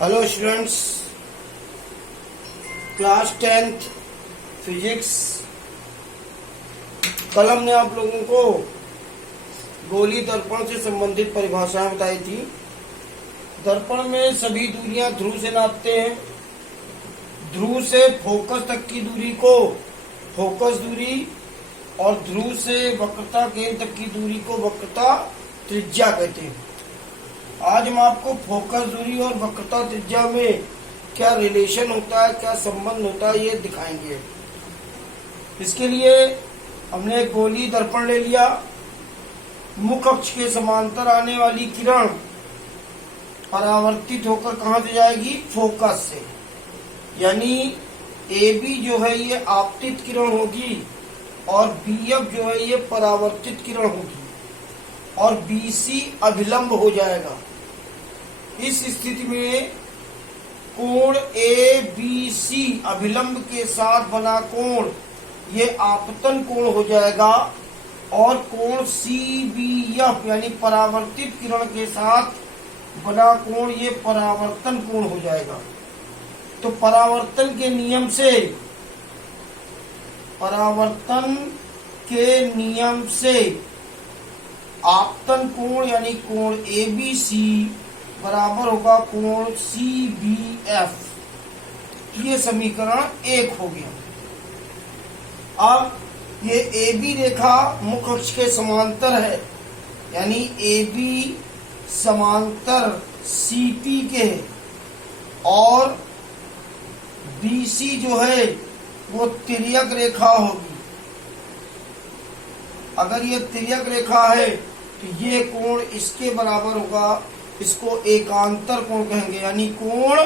Hello students, class 10th physics. कल हमने आप लोगों को गोली दर्पण से संबंधित परिभाषाएं बताई थी। दर्पण में सभी दूरियां ध्रुव से नापते हैं। ध्रुव से फोकस तक की दूरी को फोकस दूरी और ध्रुव से वक्रता केंद्र तक की दूरी को वक्रता त्रिज्या कहते हैं। आज हम आपको फोकस दूरी और वक्रता त्रिज्या में क्या रिलेशन होता है, क्या संबंध होता है, ये दिखाएंगे। इसके लिए हमने एक गोली दर्पण ले लिया। मुख्य अक्ष के समांतर आने वाली किरण परावर्तित होकर कहां से जाएगी? फोकस से। यानी AB जो है ये आपतित किरण होगी और BF जो है ये परावर्तित किरण होगी और BC अभिलंब हो जाएगा। इस स्थिति में कोण ABC अभिलंब के साथ बना कोण ये आपतन कोण हो जाएगा और कोण CBF यानी परावर्तित किरण के साथ बना कोण ये परावर्तन कोण हो जाएगा। तो परावर्तन के नियम से आपतन कोण यानी कोण ABC बराबर होगा कोण CBF। ये समीकरण 1 हो गया। अब ये AB रेखा मुख्य अक्ष के समांतर है, यानी AB समांतर CP के और BC जो है वो तिर्यक रेखा होगी। अगर ये तिर्यक रेखा है तो ये कोण इसके बराबर होगा। इसको एकांतर कोण कहेंगे, यानी कोण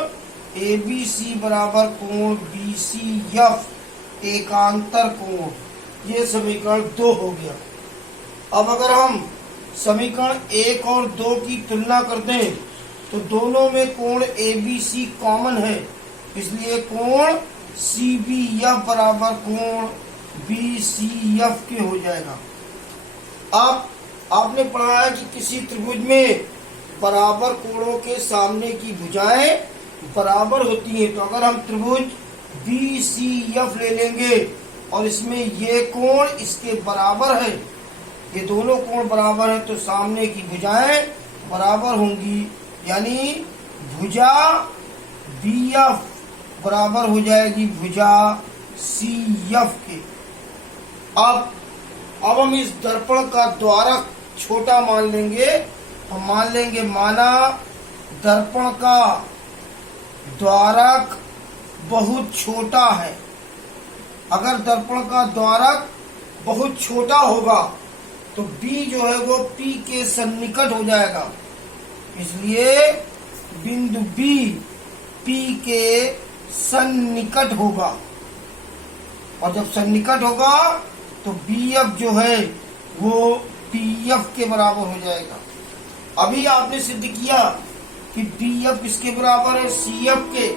ABC बराबर कोण BCF एकांतर कोण। ये समीकरण 2 हो गया। अब अगर हम समीकरण 1 और 2 की तुलना कर दें तो दोनों में कोण ABC कॉमन है, इसलिए कोण CBF बराबर कोण BCF के हो जाएगा। अब आपने पढ़ा है कि किसी त्रिभुज में बराबर कोणों के सामने की भुजाएं बराबर होती हैं। तो अगर हम त्रिभुज BCF ले लेंगे और इसमें ये कोण इसके बराबर है, ये दोनों कोण बराबर है, तो सामने की भुजाएं बराबर होंगी, यानी भुजा BF बराबर हो जाएगी भुजा CF के। अब हम इस दर्पण का द्वारक छोटा मान लेंगे। हम मान लेंगे माना दर्पण का द्वारक बहुत छोटा है। अगर दर्पण का द्वारक बहुत छोटा होगा तो B जो है वो P के सन्निकट हो जाएगा, इसलिए बिंदु B P के सन्निकट होगा। और जब सन्निकट होगा तो BF जो है वो PF के बराबर हो जाएगा। अभी आपने सिद्ध किया कि BF किसके बराबर है? CF के।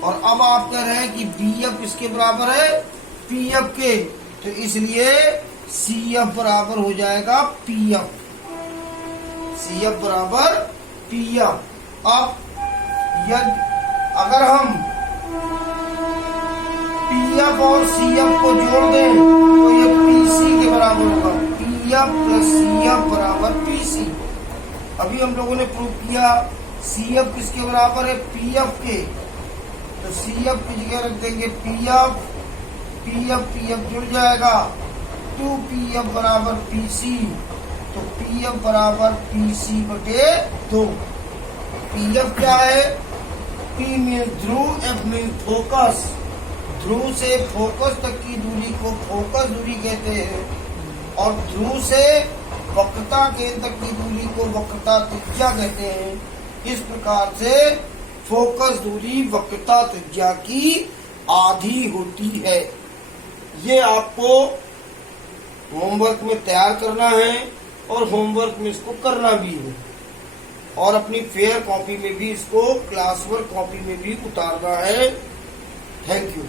और अब आप कह रहे हैं कि BF किसके बराबर है? PF के। तो इसलिए CF बराबर हो जाएगा PF। CF बराबर PF। अब अगर हम PF और CF को जोड़ दें तो ये PC के बराबर होगा। PF प्लस CF बराबर PC। अभी हम लोगों ने प्रूव किया CF किसके बराबर है? PF के। तो CF की जगह रख देंगे PF। PF जुड़ जाएगा 2PF बराबर PC। तो PF बराबर PC बटे 2। PF क्या है? P मीन्स ध्रुव, F मीन्स फोकस। ध्रुव से फोकस तक की दूरी को फोकस दूरी कहते हैं और ध्रुव से वक्रता केंद्र तक की दूरी को वक्रता त्रिज्या कहते हैं। इस प्रकार से फोकस दूरी वक्रता त्रिज्या की आधी होती है। ये आपको होमवर्क में तैयार करना है और होमवर्क में इसको करना भी है और अपनी फेयर कॉपी में भी इसको क्लास वर्क कॉपी में भी उतारना है। Thank you.